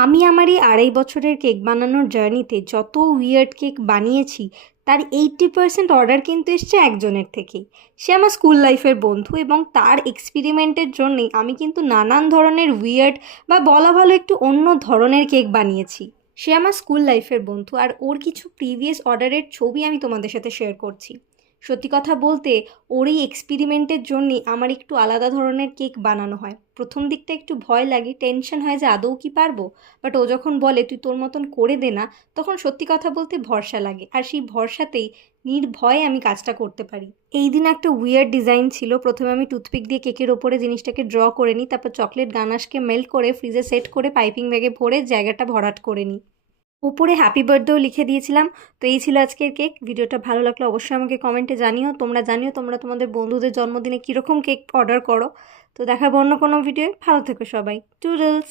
আমি আমার এই ২.৫ বছরের কেক বানানোর জার্নিতে যত উইয়ার্ড কেক বানিয়েছি তার 80% অর্ডার কিন্তু এসছে একজনের থেকেই। সে আমার স্কুল লাইফের বন্ধু এবং তার এক্সপেরিমেন্টের জন্যেই আমি কিন্তু নানান ধরনের উইয়ার্ড বা বলা ভালো একটু অন্য ধরনের কেক বানিয়েছি। সে আমার স্কুল লাইফের বন্ধু আর ওর কিছু প্রিভিয়াস অর্ডারের ছবি আমি তোমাদের সাথে শেয়ার করছি। সত্যি কথা বলতে ওর এই এক্সপেরিমেন্টের জন্যই আমার একটু আলাদা ধরনের কেক বানানো হয়। প্রথম দিকটা একটু ভয় লাগে, টেনশন হয় যে আদৌ কি পারবো। বাট ও যখন বলে তুই তোর মতন করে দে না, তখন সত্যি কথা বলতে ভরসা লাগে আর সেই ভরসাতেই নির্ভয়ে আমি কাজটা করতে পারি। এই দিন একটা উইয়ার্ড ডিজাইন ছিল। প্রথমে আমি টুথপিক দিয়ে কেকের ওপরে জিনিসটাকে ড্র করে নিই, তারপর চকলেট গানাশকে মেল্ট করে ফ্রিজে সেট করে পাইপিং ব্যাগে ভরে জায়গাটা ভরাট করে নিই। উপরে হ্যাপি বার্থডেও লিখে দিয়েছিলাম। তো এই ছিল আজকের কেক। ভিডিওটা ভালো লাগলে অবশ্যই আমাকে কমেন্টে জানিও তোমরা তোমাদের বন্ধুদের জন্মদিনে কীরকম কেক অর্ডার করো। তো দেখাবো অন্য কোনো ভিডিও। ভালো থেকো সবাই। টুডলস।